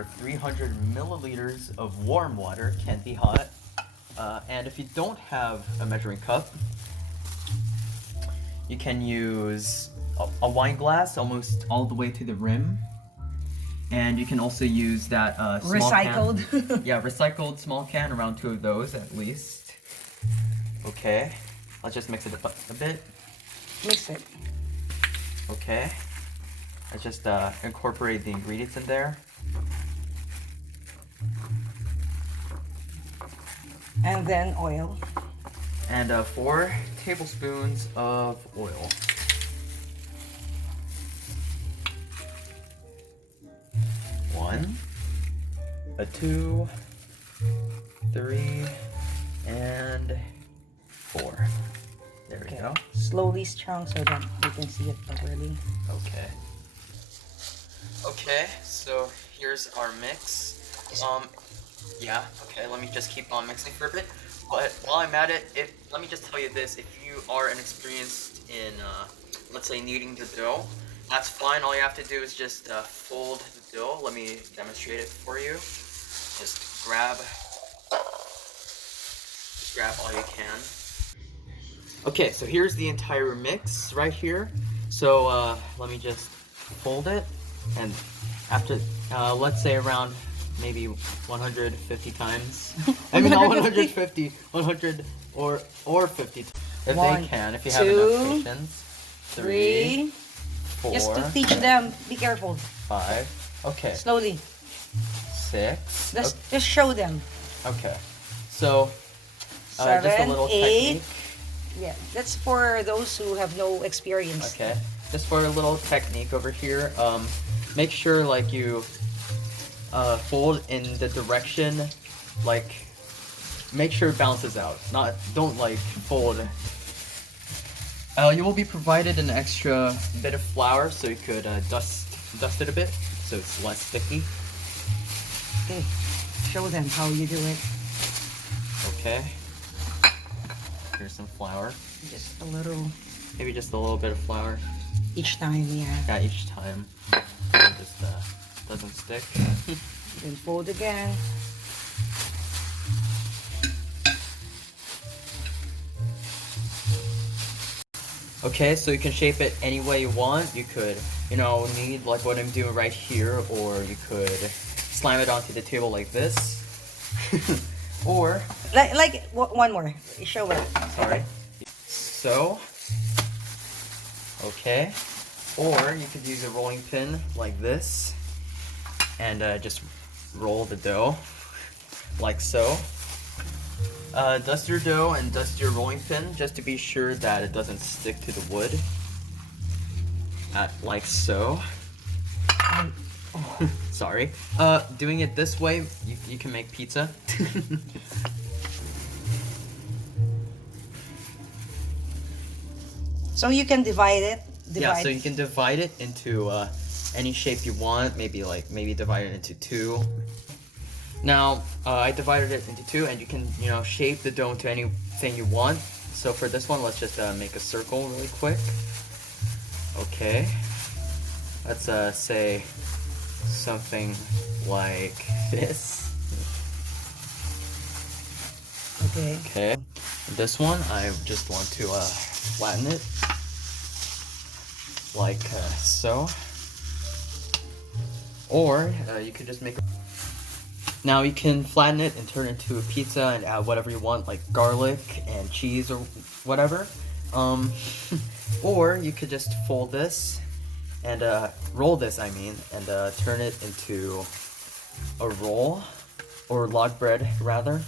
or 300 milliliters of warm water, can't be hot. And if you don't have a measuring cup, you can use a wine glass almost all the way to the rim. And you can also use that small recycled can. Yeah, recycled small can, around 2 of those at least. Okay, let's just mix it up a bit. Mix it. Okay, let's just incorporate the ingredients in there. And then oil. And 4 tablespoons of oil. One, 2, 3, and 4. There we go. Slowly strong so that you can see it properly. Okay. Okay, so here's our mix. Yeah, okay, let me just keep on mixing for a bit. But while I'm at it, let me just tell you this, if you are inexperienced in, let's say, kneading the dough, that's fine. All you have to do is just fold the dough. Let me demonstrate it for you. Just grab all you can. Okay, so here's the entire mix right here. So let me just fold it, and after, let's say around maybe 150 times. I mean, not 150, 100 or 50 if they can, if you have enough patience. 3, 4. Just to teach them, be careful. 5. Okay. Slowly. 6. Just show them. Okay. So, 7, just a little 8. technique. Yeah, that's for those who have no experience. Okay. Just for a little technique over here. Make sure like you fold in the direction, like make sure it bounces out. Don't like fold. You will be provided an extra bit of flour, so you could dust it a bit, so it's less sticky. Okay, show them how you do it. Okay. Here's some flour. Just a little. Maybe just a little bit of flour. Each time, yeah. Yeah, each time. It just doesn't stick. Then fold again. Okay, so you can shape it any way you want. You could, knead like what I'm doing right here, or you could slam it onto the table like this. Or like one more. Show it. Sorry. So, okay. Or you could use a rolling pin like this, and just roll the dough like so. Dust your dough and dust your rolling pin just to be sure that it doesn't stick to the wood. Like so. Sorry. Doing it this way, you can make pizza. So you can divide it. Yeah, so you can divide it into any shape you want. Maybe divide it into 2. Now, I divided it into 2, and you can, shape the dough into anything you want. So for this one, let's just make a circle really quick. Okay. Let's say something like this. Okay. Okay. This one, I just want to flatten it like so. Or you could just make. Now you can flatten it and turn it into a pizza and add whatever you want, like garlic and cheese or whatever. Or you could just fold this and roll this, and turn it into a roll, or log bread rather.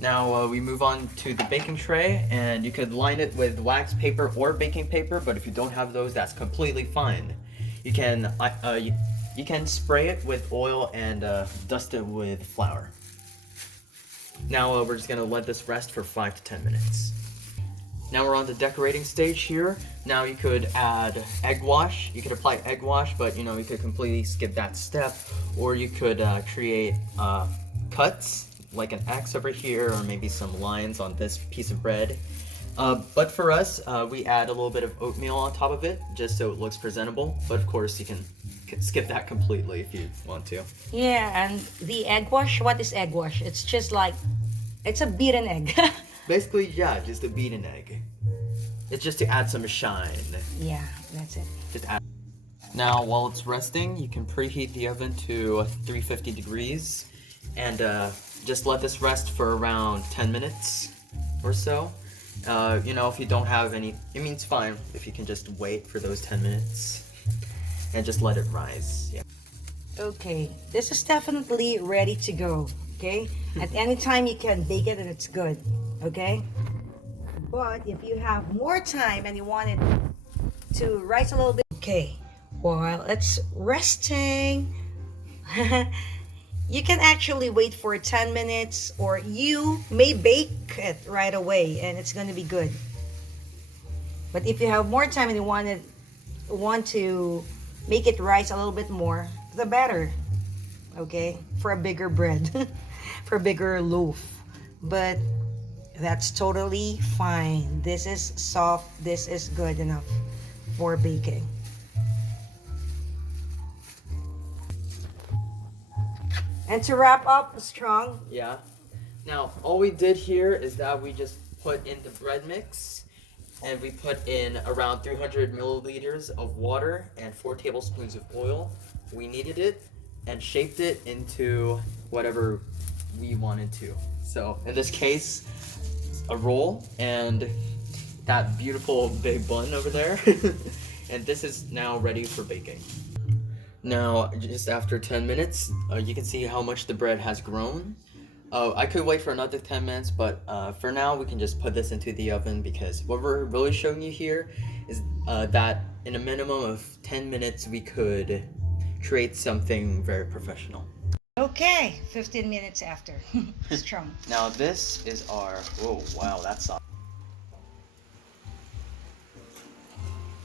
Now we move on to the baking tray, and you could line it with wax paper or baking paper, but if you don't have those, that's completely fine. You can spray it with oil and dust it with flour. Now we're just gonna let this rest for 5 to 10 minutes. Now we're on the decorating stage here. Now you could add egg wash. You could apply egg wash, but you could completely skip that step. Or you could create cuts, like an X over here, or maybe some lines on this piece of bread. But for us, we add a little bit of oatmeal on top of it, just so it looks presentable. But of course, you can skip that completely if you want to. Yeah, and the egg wash, what is egg wash? It's just like, it's a beaten egg. Basically, yeah, just a beaten egg. It's just to add some shine. Yeah, that's it. Just add. Now, while it's resting, you can preheat the oven to 350 degrees and just let this rest for around 10 minutes or so. You know, if you don't have any, it means fine if you can just wait for those 10 minutes and just let it rise. Yeah. Okay, this is definitely ready to go. Okay, at any time you can bake it and it's good. Okay, but if you have more time and you want it to rise a little bit, okay, while it's resting, you can actually wait for 10 minutes, or you may bake it right away and it's going to be good. But if you have more time and you want to make it rise a little bit more, the better. Okay, for a bigger bread, for a bigger loaf. But that's totally fine. This is soft. This is good enough for baking. And to wrap up strong, Yeah. Now, all we did here is that we just put in the bread mix and we put in around 300 milliliters of water and 4 tablespoons of oil. We kneaded it and shaped it into whatever we wanted to. So, in this case, a roll and that beautiful big bun over there. And this is now ready for baking. Now, just after 10 minutes, you can see how much the bread has grown. I could wait for another 10 minutes, but for now, we can just put this into the oven because what we're really showing you here is that in a minimum of 10 minutes, we could create something very professional. okay, 15 minutes after. Strong. Now, this is our, oh, wow, that's soft.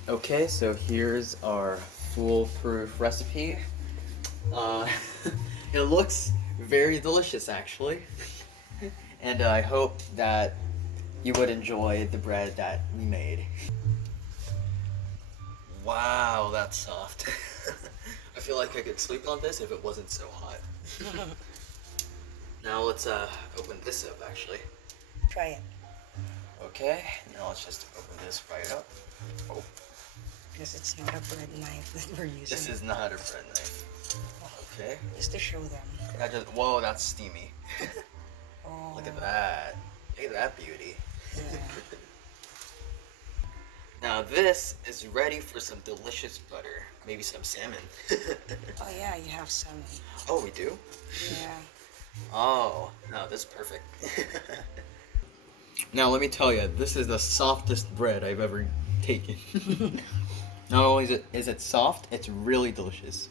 Okay, so here's our foolproof recipe. It looks very delicious, actually. And I hope that you would enjoy the bread that we made. Wow, that's soft. I feel like I could sleep on this if it wasn't so hot. Now let's open this up, actually. Try it. Okay, now let's just open this right up. Oh, Because it's not a bread knife that we're using. this is not a bread knife. Okay. Just to show them. Whoa, that's steamy. Oh, Look at that. Look at that beauty. yeah. Now this is ready for some delicious butter. Maybe some salmon. Oh yeah, you have some. Oh, we do? Yeah. Oh, no, this is perfect. Now let me tell you, this is the softest bread I've ever taken. Not only is it soft, it's really delicious.